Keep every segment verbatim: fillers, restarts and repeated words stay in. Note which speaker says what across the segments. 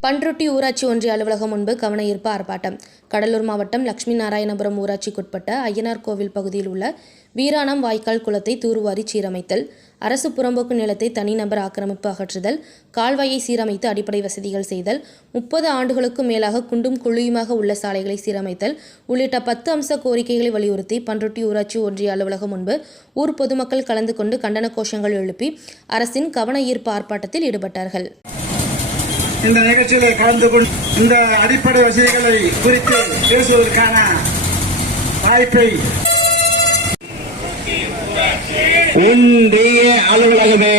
Speaker 1: பண்ருட்டி ஊராட்சி ஒன்றிய அலுவலகம் முன்பு கவன ஈர்ப்பு ஆர்ப்பாட்டம். கடலூர் மாவட்டம் லட்சுமி நாராயணபுரம் ஊராட்சிக்குட்பட்ட ஐயனார் கோவில் பகுதியில் உள்ள வீராணம் வாய்க்கால் குளத்தை தூர்வாரி சீரமைத்தல், அரசு புறம்போக்கு நிலத்தை தனிநபர் ஆக்கிரமிப்பு அகற்றுதல், கால்வாயை சீரமைத்து அடிப்படை வசதிகள் செய்தல், முப்பது ஆண்டுகளுக்கும் மேலாக குண்டும் குழியுமாக உள்ள சாலைகளை சீரமைத்தல் உள்ளிட்ட பத்து அம்ச கோரிக்கைகளை வலியுறுத்தி பண்ருட்டி ஊராட்சி ஒன்றிய அலுவலகம் முன்பு ஊர் பொதுமக்கள் கலந்து கொண்டு கண்டன கோஷங்கள் எழுப்பி அரசின் கவன ஈர்ப்பு ஆர்ப்பாட்டத்தில் ஈடுபட்டார்கள்.
Speaker 2: இந்த நிகழ்ச்சியிலே கலந்து கொண்டு இந்த அடிப்படை வசதிகளை குறித்து பேசுவதற்கான வாய்ப்பை ஒன்றிய அலுவலகமே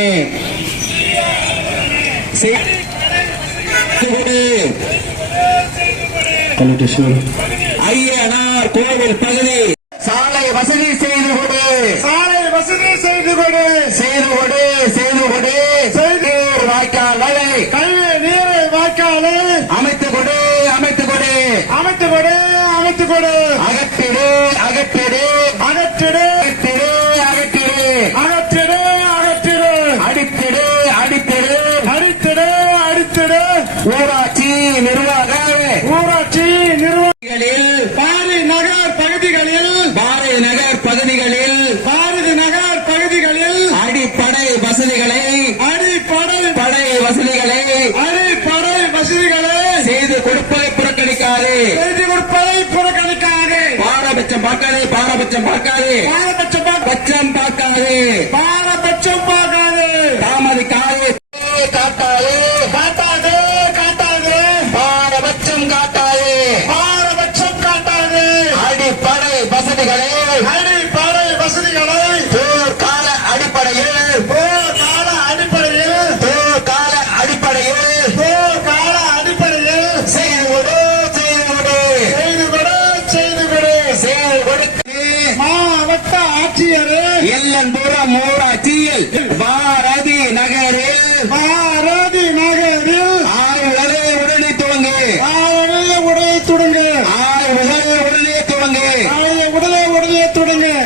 Speaker 2: ஐயனார் கோவில் பகுதி சாலை வசதி செய்து கொடு, சாலை வசதி செய்து கொடு, செய்து கொடு, செய்து கொடு, செய்து வாய்க்காலை கல்வி நீரை வாய்க்காலை அமைத்து கொடு, அமைத்து கொடு, அமைத்து கொடு, அமைத்து கொடு, அகற்றிடு, அகற்றிடு, அகற்றிடு, அகற்றிடு, அகற்றிடு, அகற்றிடு, அடித்திடு, அடித்திடு, அடித்திடு, அடித்திடு. ஊராட்சி நிர்வாக ஊராட்சி நிர்வாகிகளில் பாரி நகர் பகுதிகளில் பாரி நகர் பகுதிகளில் பாரதி நகர் பகுதிகளில் அடிப்படை வசதிகளை அடிப்படை படை வசதிகளை அடிப்படை வசதிகளை செய்து கொடுப்பதை புறக்கணிக்காது, செய்து கொடுப்பதை புறக்கணிக்காது. பாரபட்சம் பார்க்காது, பாரபட்சம் பார்க்காது, பாரபட்சம் பட்சம் பார்க்காது, பாரபட்சம் பார்க்காது, தாமதிக்காது, காட்டாது, காட்டாது, காட்டாது, பாரபட்சம் காட்டாது, பாரபட்சம் காட்டாது. அடிப்படை வசதிகளை அடிப்படை வசதிகளை போர்க்கால அடிப்படையில் போர்க்கால அடிப்படையில் போர்க்கால அடிப்படையில் போர்க்கால அடிப்படையில் செய்து கொடு, செய்து கொடு, செய்து கொடு, செய்து கொடு, செய்து கொடுத்து மாவட்ட ஆட்சியர் எல்லன்புரம் ஊராட்சியில் பாரதி நகரில் பாரதி